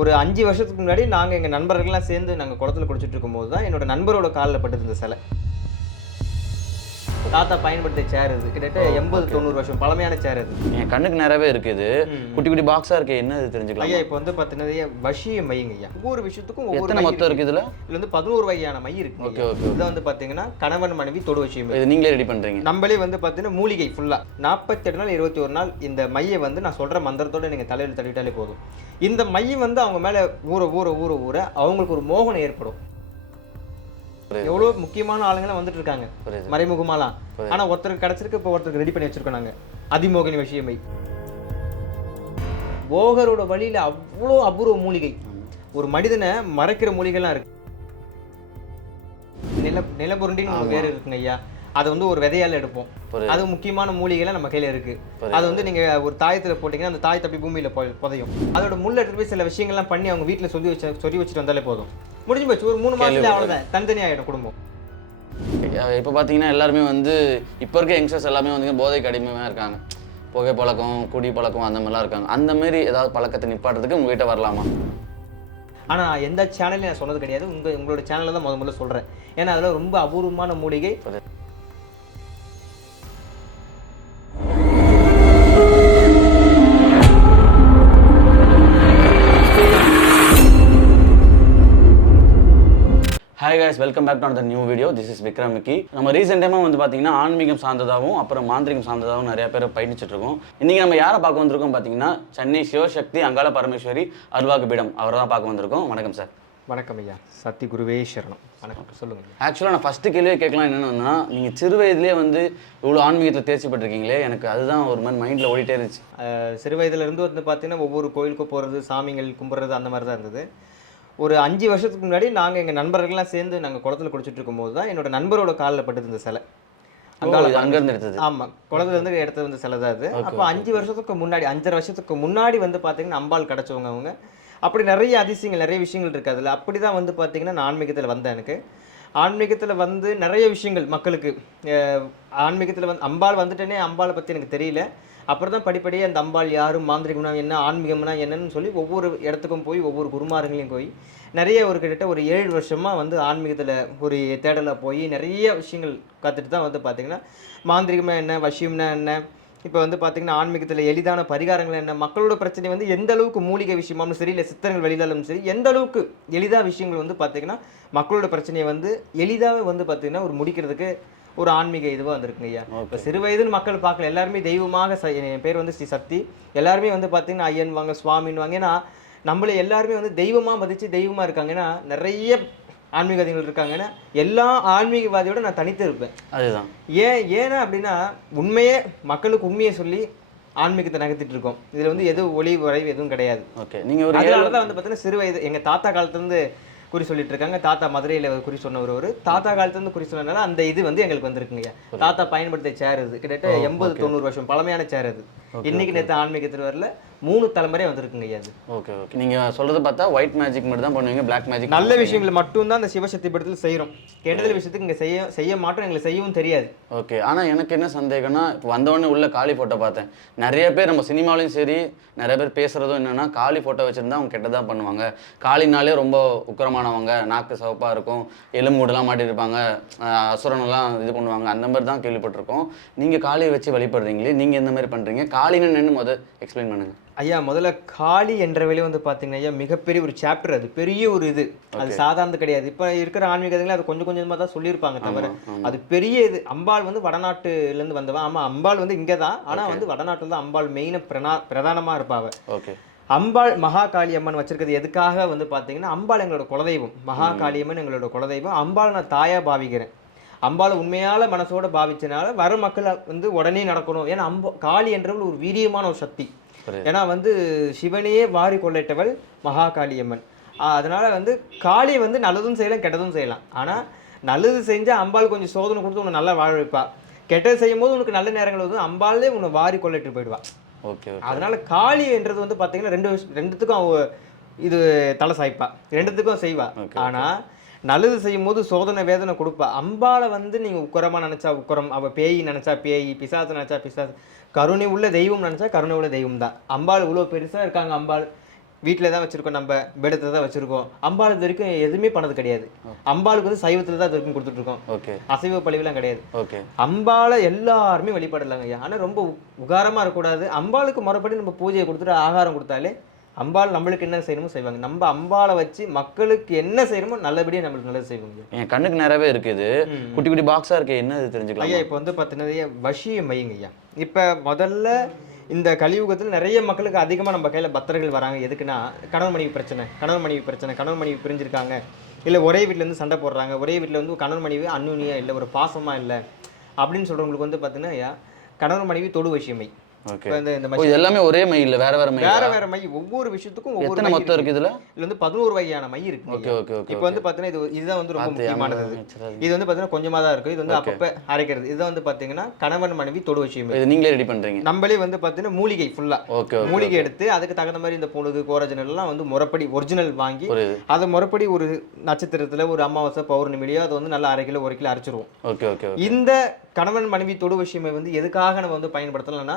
ஒரு அஞ்சு வருஷத்துக்கு முன்னாடி நாங்கள் எங்கள் நண்பர்கள்லாம் சேர்ந்து நாங்கள் குளத்துல குடிச்சிட்டு இருக்கும்போது தான் என்னோட நண்பரோட காலில் பட்டிருந்த சிலை. தாத்தா பயன்படுத்திய சேர் இது. கிட்டத்தட்ட எண்பது தொண்ணூறு வருஷம் பழமையான சேர் இது. என் கண்ணுக்கு நிறையவே இருக்கு இது. குட்டி குட்டி பாக்ஸா இருக்கு. என்ன தெரிஞ்சுக்கலாம். ஐயா இப்போ வந்து பார்த்தீங்கன்னா வசிய மையங்க ஐயா. ஒவ்வொரு விஷயத்துக்கும் ஒவ்வொரு மொத்தம் இருக்கு. இதுல? இதுல வந்து பதினோரு வகையான மை இருக்கு ஓகே ஓகே இதில் வந்து பார்த்தீங்கன்னா கணவன் மனைவி தொடு வசிய மை இது நீங்களே ரெடி பண்றீங்க. நம்மளே வந்து பார்த்தீங்கன்னா மூலிகை ஃபுல்லாக நாற்பத்தெட்டு நாள் இருபத்தி ஒரு நாள் இந்த மையை வந்து நான் சொல்கிற மந்திரத்தோட நீங்கள் தலையில் தள்ளிட்டாலே போதும். இந்த மை வந்து அவங்க மேலே ஊற ஊற ஊற ஊற அவங்களுக்கு ஒரு மோகனம் ஏற்படும். எவ்வளோ முக்கியமான ஆளுங்களாம் வந்துட்டு இருக்காங்க மறைமுகமாலாம். ஆனால் ஒருத்தருக்கு கிடச்சிருக்கு இப்போ ஒருத்தருக்கு ரெடி பண்ணி வச்சிருக்கோம் நாங்கள் அதிமோகினி விஷயமை. போகரோட வழியில் அவ்வளோ அபூர்வ மூலிகை. ஒரு மனிதனை மறைக்கிற மூலிகைலாம் இருக்கு. நில நிலபுருண்டின்னு ஒரு வேறு இருக்குங்க ஐயா. அதை வந்து ஒரு விதையால எடுப்போம். அது முக்கியமான மூலிகைலாம் நம்ம கையில இருக்கு. அது வந்து நீங்க ஒரு தாயத்துல போட்டீங்கன்னா அந்த தாய் தப்பி பூமியில புதையும். அதோட முள்ள எடுத்து போய் சில விஷயங்கள்லாம் பண்ணி அவங்க வீட்டுல சொல்லி வச்சு சொல்லி வச்சுட்டு வந்தாலே போதும். முடிஞ்சு போச்சு. ஒரு மூணு மாசத்துல அவ்வளவுதான். தனித்தனி குடும்பம். இப்போ பார்த்தீங்கன்னா எல்லாருமே வந்து இப்போ இருக்க யங்ஸ்டர்ஸ் எல்லாமே வந்து போதைக்கு அடிமையாக இருக்காங்க. புகை பழக்கம் குடி பழக்கம் அந்த மாதிரிலாம் இருக்காங்க. அந்த மாதிரி ஏதாவது பழக்கத்தை நிப்பாட்டுறதுக்கு உங்ககிட்ட வரலாமா? ஆனா நான் எந்த சேனல்லையும் நான் சொன்னது கிடையாது. உங்க உங்களோட சேனல்ல தான் முத முதல்ல சொல்றேன். ஏன்னா அதுல ரொம்ப அபூர்வமான மூலிகை. Guys வெல்கம் பேக் டு அந்த new video this is Vikram நம்ம ரீசெண்ட் டைமாக வந்து பார்த்தீங்கன்னா ஆன்மீகம் சார்ந்ததாகவும் அப்புறம் மாந்திரிகம் சார்ந்ததாகவும் நிறைய பேர் பயணிச்சுட்டு இருக்கோம். இன்றைக்கி நம்ம யாரை பார்க்க வந்திருக்கோம் பார்த்தீங்கன்னா சென்னை சிவசக்தி அங்காள பரமேஸ்வரி அருள்வாக்கு பீடம் அவரை தான் பார்க்க வந்திருக்கோம். வணக்கம் சார் வணக்கம் ஐயா. சத்தி குருவே சரணம். வணக்கம். சொல்லுங்க ஐயா. ஆக்சுவலாக நான் ஃபஸ்ட்டு கேள்வியே கேட்கலாம் என்னென்னா நீங்கள் சிறு வயதிலே வந்து இவ்வளோ ஆன்மீகத்தில் தேர்ச்சி பெற்றிருக்கீங்களே எனக்கு அதுதான் ஒரு மாதிரி மைண்டில் ஓடிட்டே இருந்துச்சு. சிறு வயதுல இருந்து வந்து பார்த்தீங்கன்னா ஒவ்வொரு கோயிலுக்கும் போகிறது சாமிகள் கும்பிட்றது அந்த மாதிரி தான் இருந்தது. ஒரு அஞ்சு வருஷத்துக்கு முன்னாடி நாங்கள் எங்கள் நண்பர்கள்லாம் சேர்ந்து நாங்கள் குளத்துல குடிச்சிட்டு இருக்கும்போது தான் என்னோட நண்பரோட காலில் பட்டது இந்த சிலை. ஓ, இது அங்கேருந்து எடுத்தது. ஆமா குளத்துல இருந்து எடுத்து வந்த சிலை தான் அது அப்போ அஞ்சு வருஷத்துக்கு முன்னாடி அஞ்சரை வருஷத்துக்கு முன்னாடி வந்து பார்த்தீங்கன்னா அம்பாள் கிடச்சவங்க அவங்க. அப்படி நிறைய அதிசயங்கள் நிறைய விஷயங்கள் இருக்குது அதில். அப்படி தான் வந்து பார்த்தீங்கன்னா நான் ஆன்மீகத்தில் வந்தேன் எனக்கு. ஆன்மீகத்தில் வந்து நிறைய விஷயங்கள் மக்களுக்கு. ஆன்மீகத்தில் வந்து அம்பாள் வந்துட்டேனே அம்பாளை பற்றி எனக்கு தெரியல. அப்புறம் தான் படிப்படியாக அந்த அம்பாள் யாரும் மாந்திரிகம்னா என்ன ஆன்மீகம்னா என்னன்னு சொல்லி ஒவ்வொரு இடத்துக்கும் போய் ஒவ்வொரு குருமார்களையும் போய் நிறைய ஒரு கிட்டத்தட்ட ஒரு ஏழு வருஷமாக வந்து ஆன்மீகத்தில் ஒரு தேடலில் போய் நிறைய விஷயங்கள் கற்றுட்டு தான் வந்து பார்த்திங்கன்னா மாந்திரிகம்னா என்ன வசியம்னா என்ன இப்போ வந்து பார்த்திங்கன்னா ஆன்மீகத்தில் எளிதான பரிகாரங்கள் என்ன மக்களோட பிரச்சனை வந்து எந்த அளவுக்கு மூலிகை விஷயமாலும் சரி இல்லை சித்தர்கள் வெளியிலாலும் சரி எந்த அளவுக்கு எளிதாக விஷயங்கள் வந்து பார்த்திங்கன்னா மக்களோட பிரச்சனையை வந்து எளிதாகவே வந்து பார்த்திங்கன்னா ஒரு முடிக்கிறதுக்கு ஒரு ஆன்மீக இதுவாக வந்திருக்குங்க ஐயா. இப்போ சிறு வயதுன்னு மக்கள் பார்க்கல எல்லாருமே தெய்வமாக ச- என் பேர் வந்து ஸ்ரீ சக்தி. எல்லாருமே வந்து பார்த்திங்கன்னா ஐயன் வாங்க சுவாமின்னு வாங்க ஏன்னா நம்மளை எல்லாருமே வந்து தெய்வமாக மதித்து தெய்வமாக இருக்காங்க. ஏன்னா நிறைய ஆன்மீகவாதிகள் இருக்காங்கன்னா எல்லா ஆன்மீகவாதியோட நான் தனித்து இருப்பேன். அதுதான். ஏன் ஏன்னா அப்படின்னா உண்மையே மக்களுக்கு உண்மையை சொல்லி ஆன்மீகத்தை நகர்த்திட்டு இருக்கோம். இதுல வந்து எதுவும் ஒளி வரைவு எதுவும் கிடையாது. ஓகே நீங்கள் ஒரு அதனால தான் வந்து பார்த்தீங்கன்னா சிறு வயது எங்க தாத்தா காலத்துலேருந்து குறி சொல்லிட்டு இருக்காங்க தாத்தா மதுரையில குறி சொன்ன ஒரு தாத்தா காலத்துலேருந்து குறி சொன்னதுனால அந்த இது வந்து எங்களுக்கு வந்திருக்குங்க. தாத்தா பயன்படுத்திய சேர் இது கிட்டத்தட்ட எண்பது தொண்ணூறு வருஷம் பழமையான சேர் அது. இன்னைக்கு நேற்று ஆன்மீகத்தில் வரல. மூணு தலைமுறை வந்திருக்குங்க ஐயா அது. Okay okay. நீங்கள் சொல்கிறத பார்த்தா ஒயிட் மேஜிக் மட்டும் தான் பண்ணுவீங்க பிளாக் மேஜிக் நல்ல விஷயங்கள் மட்டும்தான் அந்த சிவசக்தி படத்தில் செய்கிறோம் கெட்டதல் விஷயத்துக்கு இங்கே செய்ய செய்ய மாட்டோம் எங்களுக்கு செய்யவும் தெரியாது. ஓகே ஆனால் எனக்கு என்ன சந்தேகம்னா இப்போ வந்தவொடனே உள்ள காளி ஃபோட்டோ பார்த்தேன். நிறைய பேர் நம்ம சினிமாலையும் சரி நிறைய பேர் பேசுகிறதும் என்னென்னா காளி ஃபோட்டோ வச்சுருந்தா அவங்க கெட்டதாக பண்ணுவாங்க. காளினாலே ரொம்ப உக்கிரமானவங்க நாக்கு சிவப்பாக இருக்கும் எலும்புடெல்லாம் மாட்டியிருப்பாங்க அசுரனெல்லாம் இது பண்ணுவாங்க. அந்த மாதிரி தான் கேள்விப்பட்டிருக்கோம். நீங்கள் காளியை வச்சு வழிபடுறீங்களே நீங்கள் எந்த மாதிரி பண்ணுறீங்க என்னன்னு முதல் எக்ஸ்பிளைன் பண்ணுங்கள் ஐயா முதல்ல காளி என்ற வேலை வந்து பார்த்தீங்கன்னா ஐயா மிகப்பெரிய ஒரு சாப்டர் அது. பெரிய ஒரு இது. அது சாதாரணது கிடையாது. இப்போ இருக்கிற ஆன்மீகத்தில் அது கொஞ்சம் கொஞ்சமாக தான் சொல்லியிருப்பாங்க தவிர அது பெரிய இது. அம்பாள் வந்து வடநாட்டுலேருந்து வந்தவன் ஆமாம் அம்பாள் வந்து இங்கே தான். ஆனால் வந்து வடநாட்டில் தான் அம்பாள் மெயினாக பிரனா பிரதானமாக இருப்பாங்க ஓகே. அம்பாள் மகா காளி அம்மன் வச்சிருக்கிறது எதுக்காக வந்து பார்த்தீங்கன்னா அம்பாள் எங்களோட குலதெய்வம். மகா காளியம்மன் எங்களோட குலதெய்வம். அம்பாள் நான் தாயா பாவிக்கிறேன். அம்பாள் உண்மையால மனசோட பாவிச்சனால வர மக்கள் வந்து உடனே நடக்கணும். ஏன்னா அம்பா காளி என்றவள் ஒரு வீரியமான ஒரு சக்தி. ஏன்னா வந்து சிவனையே வாரி கொள்ளிட்டவள் மகா காளியம்மன் ஆஹ் அதனால வந்து காளி வந்து நல்லதும் செய்யலாம் கெட்டதும் செய்யலாம். ஆனா நல்லது செஞ்சா அம்பாள் கொஞ்சம் சோதனை கொடுத்து உன்னை நல்லா வாழ வைப்பா. கெட்டது செய்யும் போது உனக்கு நல்ல நேரங்கள் வந்து அம்பாளே உன்னை வாரி கொள்ளிட்டு போயிடுவா. ஓகே அதனால காளி என்றது வந்து பாத்தீங்கன்னா ரெண்டு ரெண்டுத்துக்கும் அவ இது தலை சாய்ப்பா. ரெண்டுத்துக்கும் செய்வா. Okay, ஆனா நல்லது செய்யும் போது சோதனை வேதனை கொடுப்பா. அம்பாளை வந்து நீங்க உக்கரமா நினைச்சா உக்கரம் அவ பேய் நினைச்சா பேய் பிசாசு நினைச்சா பிசாசு. கருணை உள்ள தெய்வம் நினைச்சா கருணை உள்ள தெய்வம் தான் அம்பாள் இவ்வளோ பெருசா இருக்காங்க அம்பாள். வீட்டில் தான் வச்சிருக்கோம் நம்ம பெடத்தில் தான் வச்சிருக்கோம். அம்பாள் இது வரைக்கும் எதுவுமே பண்ணது கிடையாது. அம்பாளுக்கு வந்து சைவத்தில் தான் இது வரைக்கும் கொடுத்துட்டு இருக்கோம் ஓகே அசைவ பழிவுலாம் கிடையாது. ஓகே அம்பாளை எல்லாருமே வழிபடலாங்க ஐயா. ஆனால் ரொம்ப உ- உகாரமா இருக்கக்கூடாது. அம்பாளுக்கு முறைப்படி நம்ம பூஜையை கொடுத்துட்டு ஆகாரம் கொடுத்தாலே அம்பாள் நம்மளுக்கு என்ன செய்யணுமோ செய்வாங்க. நம்ம அம்பாளை வச்சு மக்களுக்கு என்ன செய்யணுமோ நல்லபடியாக நம்மளுக்கு நல்லது செய்வாங்க என் கண்ணுக்கு நிறையவே இருக்குது குட்டி குட்டி பாக்ஸா இருக்கு. என்ன தெரிஞ்சுக்கலாம்? ஐயா இப்போ வந்து பார்த்தீங்கன்னா வசியம் மையுங்க ஐயா. இப்போ முதல்ல இந்த கலியுகத்தில் நிறைய மக்களுக்கு அதிகமாக நம்ம கையில் பக்தர்கள் வராங்க. எதுக்குன்னா கணவன் மனைவி பிரச்சனை கணவன் மனைவி பிரச்சனை கணவன் மனைவி பிரிஞ்சிருக்காங்க. இல்லை ஒரே வீட்ல இருந்து சண்டை போடுறாங்க. ஒரே வீட்டில் வந்து கணவன் மனைவி அந்யுனியா இல்லை ஒரு பாசமா இல்லை. அப்படின்னு சொல்கிறவங்களுக்கு வந்து பார்த்தீங்கன்னா ஐயா கணவன் மனைவி தொடு வசியமை எல்லாமே ஒரே மை இல்ல வேற வேற மை வேற வேற மை ஒவ்வொரு விஷயத்துக்கும் ஒவ்வொரு மொத்தம் இருக்கு. இதுல? இதுல வந்து பதினோரு வகையான மை இருக்கு ஓகே ஓகே ஓகே இப்போ வந்து பார்த்தீங்கன்னா இது இதுதான் வந்து ரொம்ப முக்கியமானது. இது. வந்து பார்த்தீங்கன்னா கொஞ்சமா தான் இருக்கும் இது வந்து அப்பப்போ அரைக்கிறது. இது வந்து பார்த்தீங்கன்னா கணவன் மனைவி தொடு வசியமை இது. நீங்களே ரெடி பண்றீங்க? நம்மளே வந்து பார்த்தீங்கன்னா மூலிகை ஃபுல்லா ஓகே மூலிகை எடுத்து அதுக்கு தகுந்த மாதிரி இந்த புழுகு கோரஜனல் எல்லாம் வந்து முறைப்படி ஒரிஜினல் வாங்கி அதை முறைப்படி ஒரு நட்சத்திரத்துல ஒரு அமாவாசை பௌர்ணமிலையோ அதை வந்து நல்லா அரை கிலோ ஒரு கிலோ அரைச்சிருவோம். ஓகே ஓகே இந்த கணவன் மனைவி தொடு விஷயமை வந்து எதுக்காக நம்ம வந்து பயன்படுத்தலைன்னா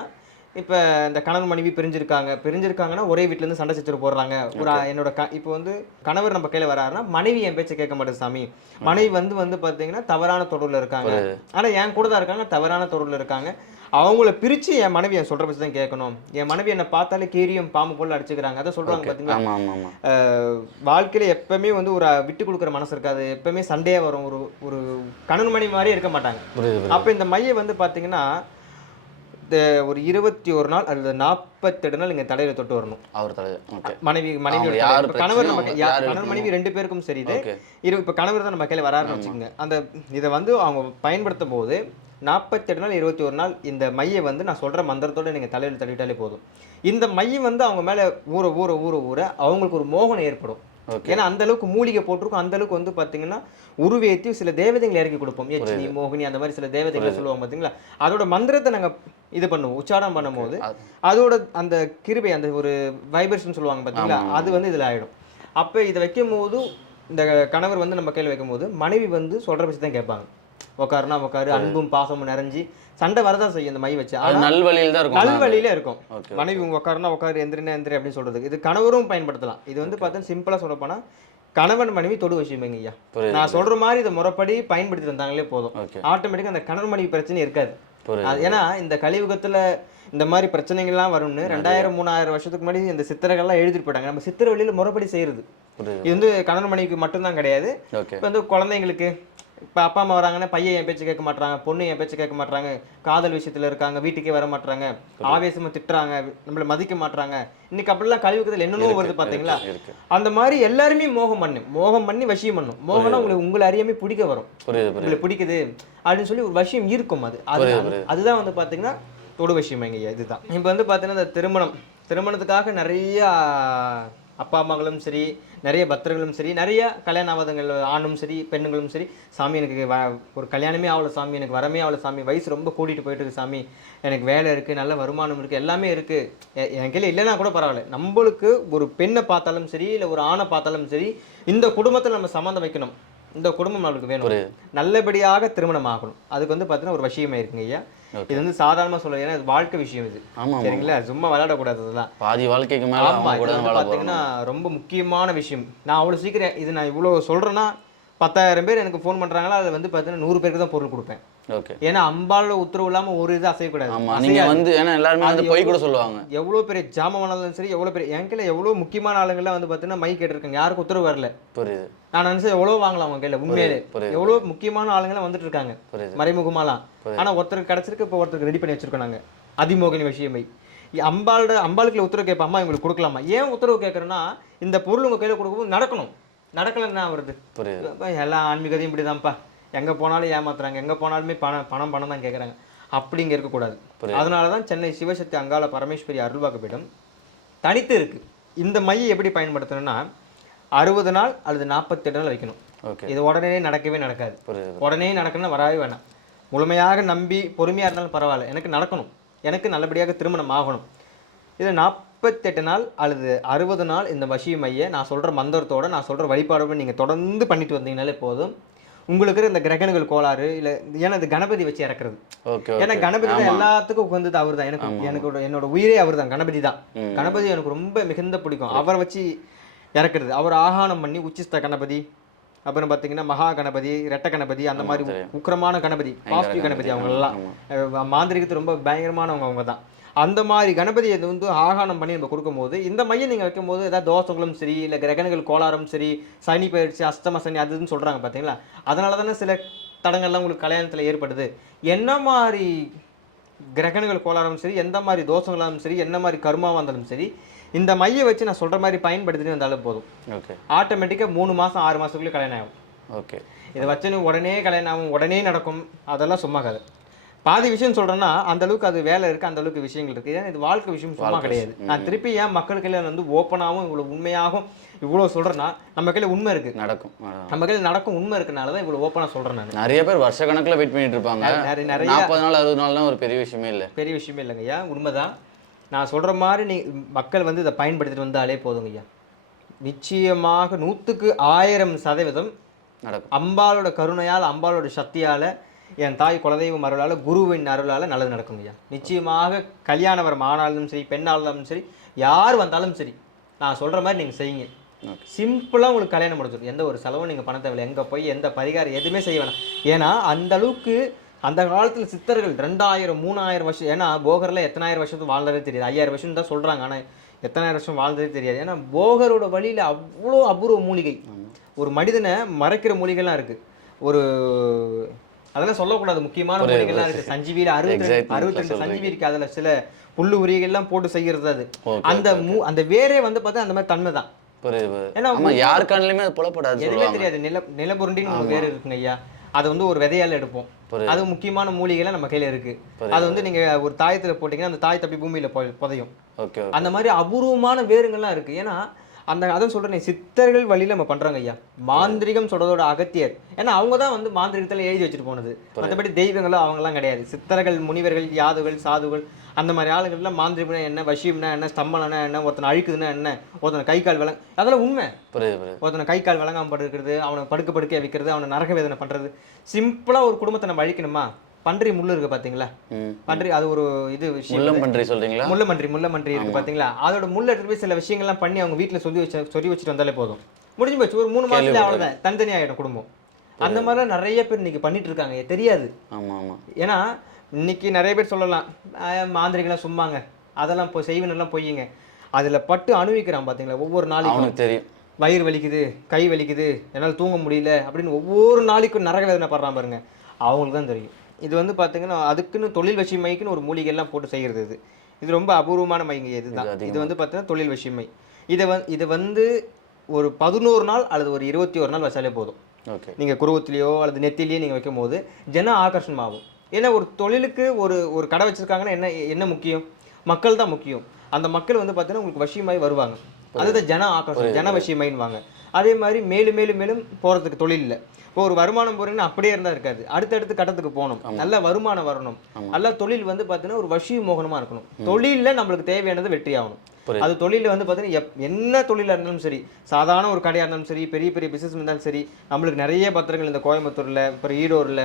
இப்போ இந்த கணவன் மனைவி பிரிஞ்சிருக்காங்க. பிரிஞ்சிருக்காங்கன்னா ஒரே வீட்ல இருந்து சண்டை சச்சரவு போடுறாங்க. ஒரு என்னோட க இப்போ வந்து கணவர் நம்ம கையில வராருன்னா மனைவி என் பேச்சை கேட்க மாட்டேது சாமி. மனைவி வந்து வந்து பார்த்தீங்கன்னா தவறான தொடர்ல இருக்காங்க. ஆனா என் கூட தான் இருக்காங்க தவறான தொடர்ல இருக்காங்க. அவங்கள பிரிச்சு என் மனைவி என் சொல்ற பற்றி தான் கேட்கணும். என் மனைவி என்னை பார்த்தாலே கீரியும் பாம்பு போல அடிச்சுக்கிறாங்க. அதை ஆமா அஹ் வாழ்க்கையில எப்பவுமே வந்து ஒரு விட்டு கொடுக்குற மனசு இருக்காது. எப்பவுமே சண்டையா வரும். ஒரு ஒரு கணவன் மணி மாதிரியே இருக்க மாட்டாங்க. அப்ப இந்த மைய வந்து பாத்தீங்கன்னா இந்த ஒரு இருபத்தி ஒரு நாள் அல்லது நாற்பத்தெட்டு நாள் இங்க தலையில தொட்டு வரணும். அவர் தலை ஓகே. மனைவி மனைவி கணவர் கணவன் மனைவி ரெண்டு பேருக்கும் சரி இது. இரு இப்ப கணவர் தான் நம்ம கையில வராருன்னு வச்சுக்கோங்க. அந்த இதை வந்து அவங்க பயன்படுத்தும் போது நாற்பத்தெட்டு நாள் இருபத்தி ஒரு நாள் இந்த மையை வந்து நான் சொல்ற மந்திரத்தோட நீங்க தலையில தள்ளிட்டாலே போதும். இந்த மைய வந்து அவங்க மேல ஊற ஊற ஊற ஊற அவங்களுக்கு ஒரு மோகனம் ஏற்படும். ஏன்னா அந்த அளவுக்கு மூலிகை போட்டிருக்கும். அந்த அளவுக்கு வந்து பாத்தீங்கன்னா உருவேத்தி சில தேவதைகளை இறக்கி கொடுப்போம். யட்சினி மோகினி அந்த மாதிரி சில தேவதைகளை சொல்லுவாங்க பாத்தீங்களா? அதோட மந்திரத்தை நாங்க இது பண்ணுவோம். உச்சாரணம் பண்ணும்போது அது- அதோட அந்த கிருபை அந்த ஒரு வைப்ரேஷன் சொல்லுவாங்க பாத்தீங்களா? அது வந்து இதுல ஆயிடும். அப்ப இதை வைக்கும் போது இந்த கணவர் வந்து நம்ம கையில வைக்கும் போது மனைவி வந்து சொல்ற பட்சம் தான் கேட்பாங்க. உட்காருனா உட்காரு அன்பும் பாசமும் நிறைஞ்சு சண்டை வரதான் செய்யும் இந்த மை வச்சு. நல்வழியில் தான் இருக்கும். நல்வழியில இருக்கும். மனைவி உங்க உட்காருனா உட்காரு எந்திரினா எந்திரி அப்படின்னு சொல்றது. இது கணவரும் பயன்படுத்தலாம். இது வந்து பார்த்தா சிம்பிளா சொல்ல போனா கணவன் மனைவி தொடு விஷயமேங்க ஐயா. நான் சொல்ற மாதிரி இதை முறைப்படி பயன்படுத்தி வந்தாங்களே போதும். ஆட்டோமேட்டிக்கா அந்த கணவன் மனைவி பிரச்சனை இருக்காது. ஏன்னா இந்த கலியுகத்துல இந்த மாதிரி பிரச்சனைகள்லாம் வரும்னு ரெண்டாயிரம் மூணாயிரம் வருஷத்துக்கு முன்னாடி இந்த சித்திரங்கள்லாம் எழுதிட்டு போயிட்டாங்க. நம்ம சித்திர வழியில முறைப்படி செய்யறது. இது வந்து கணவன் மனைவிக்கு மட்டும்தான் கிடையாது. இப்போ வந்து குழந்தைங்களுக்கு இப்போ அப்பா அம்மா வராங்கன்னா பையன் என் பேச்சு கேட்க மாட்றாங்க பொண்ணு என் பேச்சு கேட்க மாட்றாங்க காதல் விஷயத்துல இருக்காங்க வீட்டுக்கே வர மாட்றாங்க ஆவேசமா திட்டுறாங்க நம்மள மதிக்க மாட்றாங்க. இன்னைக்கு அப்படிலாம் கழிவுக்கத்தில் என்னென்னோ வருது பாத்தீங்களா? அந்த மாதிரி எல்லாருமே மோகம் பண்ணு மோகம் பண்ணி வசியம் பண்ணும். மோகம்னா உங்களுக்கு உங்களை அறியாமே பிடிக்க வரும். உங்களுக்கு பிடிக்குது அப்படின்னு சொல்லி ஒரு வசியம் இருக்கும் அது. அது அதுதான் வந்து பாத்தீங்கன்னா தொடு விஷயம் ஐயா இதுதான். இப்போ வந்து பார்த்தீங்கன்னா இந்த திருமணம் திருமணத்துக்காக நிறைய அப்பா அம்மாங்களும் சரி நிறைய பக்தர்களும் சரி நிறைய கல்யாண ஆவாதங்கள் ஆணும் சரி பெண்ணுங்களும் சரி. சாமி எனக்கு வ- ஒரு கல்யாணமே ஆகல சாமி எனக்கு வரமே ஆகல சாமி. வயசு ரொம்ப கூட்டிட்டு போயிட்டு இருக்கு சாமி. எனக்கு வேலை இருக்கு நல்ல வருமானம் இருக்கு எல்லாமே இருக்கு. எ- என் கையில் இல்லைன்னா கூட பரவாயில்ல. நம்மளுக்கு ஒரு பெண்ணை பார்த்தாலும் சரி இல்லை ஒரு ஆணை பார்த்தாலும் சரி இந்த குடும்பத்தில் நம்ம சம்மந்தம் வைக்கணும். இந்த குடும்பம் நம்மளுக்கு வேணும். நல்லபடியாக திருமணம் ஆகணும். அதுக்கு வந்து பார்த்தீங்கன்னா ஒரு விஷயமா இருக்குங்க ஐயா. இது வந்து சாதாரணமா சொல்ல ஏன்னா வாழ்க்கை விஷயம் இது. சரிங்களா? சும்மா விளையாடக்கூடாது அதெல்லாம். பாதி வாழ்க்கைக்கு மேல பார்த்தீங்கன்னா ரொம்ப முக்கியமான விஷயம். நான் அவ்வளவு சீக்கிரம் இது நான் இவ்வளோ சொல்றேன்னா பத்தாயிரம் பேர் எனக்கு ஃபோன் பண்றாங்களா? அது வந்து பார்த்தீங்கன்னா நூறு பேருக்கு தான் பொருள் கொடுப்பேன். ஓகே ஏன்னா அம்பாலோட உத்தரவு இல்லாம ஒரு இது அசையக்கூடாது. ஆமா நீங்க வந்து ஏன்னா எல்லாருமே வந்து பொய் கூட சொல்லுவாங்க. எவ்வளோ பெரிய ஜாமமானாலும் சரி எவ்வளோ பெரிய என் கையில் எவ்வளோ முக்கியமான ஆளுங்கள்லாம் வந்து பார்த்தீங்கன்னா மை கேட்டிருக்காங்க. யாருக்கும் உத்தரவு வரல. புரியுது. நான் நினைச்சேன் எவ்வளோ வாங்கலாம் அவங்க கையில் உண்மையிலே. எவ்வளோ முக்கியமான ஆளுங்களாம் வந்துட்டு இருக்காங்க. மறைமுகமாலாம். ஆனா ஒருத்தருக்கு கிடைச்சிருக்கு இப்போ ஒருத்தருக்கு ரெடி பண்ணி வச்சிருக்கோம் நாங்க. அதிமோகினி விஷயமை. அம்பாளோட அம்பாளுக்குள்ள உத்தரவு கேட்போம் அம்மா இவங்களுக்கு கொடுக்கலாமா? ஏன் உத்தரவு கேட்குறேன்னா இந்த பொருள் உங்க கையில கொடுக்கும்போது நடக்கணும். நடக்கலன்னா வருது எல்லா ஆன்மீகத்தையும் இப்படிதான்ப்பா. எங்க போனாலும் ஏமாத்துறாங்க. எங்க போனாலுமே பணம் பணம் பணம் தான் கேட்குறாங்க அப்படிங்க இருக்கக்கூடாது. அதனால தான் சென்னை சிவசக்தி அங்காள பரமேஸ்வரி அருள்வாக்கு பீடம் தனித்து இருக்கு. இந்த மையை எப்படி பயன்படுத்தணும்னா அறுபது நாள் அல்லது நாற்பத்தெட்டு நாள் வைக்கணும். இது உடனே நடக்கவே நடக்காது. உடனே நடக்கணும்னா வரவே வேணாம். முழுமையாக நம்பி பொறுமையாக இருந்தாலும் பரவாயில்ல. எனக்கு நடக்கணும். எனக்கு நல்லபடியாக திருமணம் ஆகணும். இது நாற்பத்தெட்டு நாள் அல்லது அறுபது நாள் இந்த வசிய மைய நான் சொல்கிற மந்திரத்தோட நான் சொல்கிற வழிபாடோட நீங்கள் தொடர்ந்து பண்ணிட்டு வந்தீங்கனாலே போதும். உங்களுக்கு இந்த கிரகணங்கள் கோளாறு இல்ல ஏன்னா இது கணபதி வச்சு இறக்குறது. ஏன்னா கணபதி தான். எல்லாத்துக்கும் உகந்தது அவர் தான் எனக்கு எனக்கு என்னோட உயிரே அவர் தான் கணபதி தான். கணபதி எனக்கு ரொம்ப மிகுந்த பிடிக்கும். அவரை வச்சு இறக்குறது. அவர் ஆகானம் பண்ணி உச்சிஸ்த கணபதி அப்புறம் பார்த்தீங்கன்னா மகா கணபதி ரெட்ட கணபதி அந்த மாதிரி. உக்கிரமான கணபதி பாசிட்டிவ் கணபதி அவங்க எல்லாம் ஆமா. அஹ் மாந்திரிகத்து ரொம்ப பயங்கரமானவங்க அவங்க தான் அந்த மாதிரி கணபதி இது வந்து ஆகானம் பண்ணி நம்ம கொடுக்கும்போது இந்த மையம் நீங்கள் வைக்கும்போது ஏதாவது தோஷங்களும் சரி இல்லை கிரகணங்கள் கோளாறும் சரி சனி பயிற்சி அஸ்தம சனி அது இதுன்னு சொல்கிறாங்க பார்த்தீங்களா அதனால தானே சில தடங்கள்லாம் உங்களுக்கு கல்யாணத்தில் ஏற்படுது. என்ன மாதிரி கிரகணங்கள் கோளாறும் சரி எந்த மாதிரி தோஷங்களாலும் சரி என்ன மாதிரி கருமாவாக இருந்தாலும் சரி இந்த மையை வச்சு நான் சொல்கிற மாதிரி பயன்படுத்திட்டு வந்தாலும் போதும். ஓகே. ஆட்டோமேட்டிக்காக மூணு மாதம் ஆறு மாதத்துக்குள்ளே கல்யாணம் ஆகும். ஓகே. இதை வச்சுன்னு உடனே கல்யாணம் ஆகும் உடனே நடக்கும் அதெல்லாம் சும்மா கதை. பாதி விஷயம் சொல்றேன்னா அந்த அளவுக்கு அது வேலை இருக்கு அந்த அளவுக்கு விஷயங்கள் இருக்கு. ஏன்னா இது வாழ்க்கை விஷயம் சும்மா கிடையாது. நான் திருப்பி ஏன் மக்களுக்கு எல்லாம் வந்து ஓப்பனாகவும் இவ்வளவு உண்மையாகவும் இவ்வளவு சொல்றேன்னா நம்ம கையில உண்மை இருக்கு. நடக்கும். நம்ம கையில நடக்கும் உண்மை இருக்கனால தான் இவ்வளவு ஓப்பனா சொல்றேன் நான். நிறைய பேர் வருஷ கணக்குல வெயிட் பண்ணிட்டு இருப்பாங்க. நிறைய நிறைய நாற்பது நாள் அறுபது நாள்லாம் ஒரு பெரிய விஷயமே இல்லை. பெரிய விஷயமே இல்லைங்க ஐயா. உண்மைதான். நான் சொல்ற மாதிரி நீ மக்கள் வந்து இதை பயன்படுத்திட்டு வந்தாலே போதுங்க ஐயா. நிச்சயமாக நூற்றுக்கு ஆயிரம் சதவீதம் நடக்கும். அம்பாளோட கருணையால் அம்பாளோட சக்தியால என் தாய் குலதெய்வம் அருளால குருவின் அருளால நல்லது நடக்கும் ஐயா. நிச்சயமாக கல்யாண வரம் ஆனாலும் சரி பெண்ணாலும் சரி யார் வந்தாலும் சரி நான் சொல்ற மாதிரி நீங்க செய்யுங்க. ஓகே. சிம்பிளா உங்களுக்கு கல்யாணம் முடிச்சிடும் எந்த ஒரு செலவும் நீங்க பண தேவையில்லை. எங்க போய் எந்த பரிகாரம் எதுவுமே செய்ய வேணாம். ஏன்னா அந்த அளவுக்கு அந்த காலத்துல சித்தர்கள் ரெண்டாயிரம் மூணாயிரம் வருஷம் ஏன்னா போகர்ல எத்தனாயிரம் வருஷத்துக்கு வாழ்ந்ததே தெரியாது. ஐயாயிரம் வருஷம் தான் சொல்றாங்க. ஆனா எத்தனாயிரம் வருஷம் வாழ்ந்ததே தெரியாது. ஏன்னா போகரோட வழியில அவ்வளோ அபூர்வ மூலிகை. ஒரு மனிதனை மறைக்கிற மூலிகைலாம் இருக்கு. ஒரு அதெல்லாம் சொல்லக்கூடாது. முக்கியமான மூலிகைலாம் இருக்கு. சஞ்சீவியில அறுபத்தி அறுபத்தி ரெண்டு. சஞ்சீவி இருக்கு. அதுல சில புல்லு உரிகைகள்லாம் போட்டு செய்யறது அது. அந்த மூ அந்த வேரே வந்து பார்த்தா அந்த மாதிரி தன்மை தான். ஏன்னா யார் கண்ணிலுமே புலப்படாது எதுவுமே தெரியாது. நில நிலபுருண்டின்னு ஒரு வேறு இருக்குங்க ஐயா. அது வந்து ஒரு விதையால எடுப்போம். அது முக்கியமான மூலிகைலாம் நம்ம கையில இருக்கு. அது வந்து நீங்க ஒரு தாயத்துல போட்டீங்கன்னா அந்த தாய் தப்பி பூமியில புதையும். அந்த மாதிரி அபூர்வமான வேருங்கள்லாம் இருக்கு. ஏன்னா அந்த அதான் சொல்றேன் சித்தர்கள் வழியில நம்ம பண்றோங்க ஐயா. மாந்திரிகம் சொல்றதோட அகத்தியர். ஏன்னா அவங்க தான் வந்து மாந்திரிகத்துல எழுதி வச்சுட்டு போனது. மற்றபடி தெய்வங்களும் அவங்கலாம் கிடையாது. சித்தர்கள் முனிவர்கள் யாதுகள் சாதுகள் அந்த மாதிரி ஆளுங்கள்லாம் மாந்திரிகம்னா என்ன வசியம்னா என்ன ஸ்தம்பனம்னா என்ன ஒருத்தனை அழிக்குதுன்னா என்ன ஒருத்தனை கை கால் விளங்க அதெல்லாம் உண்மை. ஒருத்தனை கை கால் விளங்காம படுக்கிறது அவனை படுக்க படுக்க வைக்கிறது அவனை நரக வேதனை பண்றது. சிம்பிளா ஒரு குடும்பத்தை நம்ம அழிக்கணுமா? பன்றி முள்ளு இருக்கு பாத்தீங்களா? பன்றி அது ஒரு இது விஷயம் பன்றி சொல்றீங்களா? முள்ளமன்றி முள்ளமன்றி இருக்கு பாத்தீங்களா? அதோட முள்ள எடுத்து போய் சில விஷயங்கள்லாம் பண்ணி அவங்க வீட்ல சொல்லி வச்சு சொல்லி வச்சுட்டு வந்தாலே போதும். முடிஞ்சு போச்சு. ஒரு மூணு மாசத்துல அவ்வளவுதான். தனித்தனி ஆயிடும் குடும்பம். அந்த மாதிரிலாம் நிறைய பேர் இன்னைக்கு பண்ணிட்டு இருக்காங்க. தெரியாது. ஏன்னா இன்னைக்கு நிறைய பேர் சொல்லலாம். "ஆஹ், மாந்திரிகெல்லாம் சும்மாங்க. அதெல்லாம் இப்போ செய்வனெல்லாம் பொய்யுங்க. அதுல பட்டு அனுபவிக்கிறான் பாத்தீங்களா? ஒவ்வொரு நாளைக்கும். அவனுக்கு தெரியும். வயிறு வலிக்குது கை வலிக்குது என்னால் தூங்க முடியல அப்படின்னு ஒவ்வொரு நாளைக்கும் நரக வேதனை படுறான் பாருங்க. அவங்களுக்கு தான் தெரியும். இது வந்து பார்த்தீங்கன்னா அதுக்குன்னு தொழில் வசி மைக்குன்னு ஒரு மூலிகை எல்லாம் போட்டு செய்கிறது இது. இது ரொம்ப அபூர்வமான மைங்க இதுதான் இது வந்து பார்த்தீங்கன்னா தொழில் வசிமை இதை வந்து இது வந்து ஒரு பதினோரு நாள் அல்லது ஒரு இருபத்தி ஒரு நாள் வச்சாலே போதும். ஓகே. நீங்கள் குருவத்திலேயோ அல்லது நெத்திலேயோ நீங்கள் வைக்கும் போது ஜன ஆகர்ஷணமாகும். ஏன்னா ஒரு தொழிலுக்கு ஒரு ஒரு கடை வச்சிருக்காங்கன்னா என்ன என்ன முக்கியம்? மக்கள் தான் முக்கியம். அந்த மக்கள் வந்து பார்த்தீங்கன்னா உங்களுக்கு வசியமாய் வருவாங்க. அதுதான் ஜன ஆகர்ஷணம் ஜன வசியமைன்னுவாங்க அதே மாதிரி மேலும் மேலும் மேலும் போகிறதுக்கு தொழில் இல்லை. இப்போ ஒரு வருமானம் போறீங்கன்னா அப்படியே இருந்தா இருக்காது. அடுத்தடுத்து கட்டத்துக்கு போகணும். நல்ல வருமானம் வரணும். நல்ல தொழில் வந்து பார்த்தீங்கன்னா ஒரு வசிய மோகனமா இருக்கணும். தொழில்ல நம்மளுக்கு தேவையானது வெற்றி ஆகணும். அது தொழிலில் வந்து பார்த்தீங்கன்னா எப் என்ன தொழிலாக இருந்தாலும் சரி சாதாரண ஒரு கடையாக இருந்தாலும் சரி பெரிய பெரிய பிசினஸ் இருந்தாலும் சரி நம்மளுக்கு நிறைய பத்திரங்கள் இந்த கோயம்புத்தூரில் அப்புறம் ஈரோடில்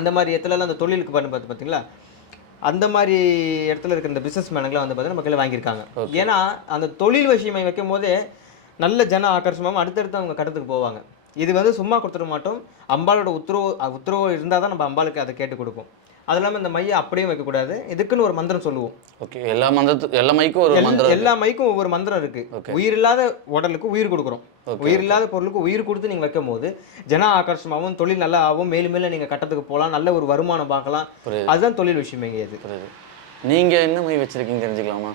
அந்த மாதிரி இடத்துலலாம் அந்த தொழிலுக்கு பண்ணு பார்த்து பார்த்தீங்களா அந்த மாதிரி இடத்துல இருக்கிற இந்த பிசினஸ் மேனுங்களாம் வந்து பார்த்தீங்கன்னா மக்கள் வாங்கியிருக்காங்க. ஏன்னா அந்த தொழில் விஷயமை வைக்கும் போதே நல்ல ஜன ஆக்கர்ஷமாகவும் அடுத்தடுத்து அவங்க கடத்துக்கு போவாங்க. இது வந்து சும்மா கொடுத்துட மாட்டோம். அம்பாளோட உத்தரவு உத்தரவு இருந்தால் தான் நம்ம அம்பாளுக்கு அதை கேட்டு கொடுப்போம். அது இல்லாமல் இந்த மையை அப்படியே வைக்கக்கூடாது இதுக்குன்னு ஒரு மந்திரம் சொல்லுவோம். ஓகே எல்லா மந்திரத்து எல்லா மைக்கும் ஒரு மந்திரம். எல்லா மைக்கும் ஒவ்வொரு மந்திரம் இருக்கு. உயிர் இல்லாத உடலுக்கு உயிர் கொடுக்குறோம். உயிர் இல்லாத பொருளுக்கு உயிர் கொடுத்து நீங்க வைக்கும் போது ஜன ஆகர்ஷமாகவும் தொழில் நல்லா ஆகும் மேலும் மேலும் நீங்க கட்டத்துக்கு போகலாம். நல்ல ஒரு வருமானம் பார்க்கலாம். அதுதான் தொழில் விஷயமேங்க இது. புரியுது. நீங்க என்ன மை வச்சிருக்கீங்க தெரிஞ்சுக்கலாமா?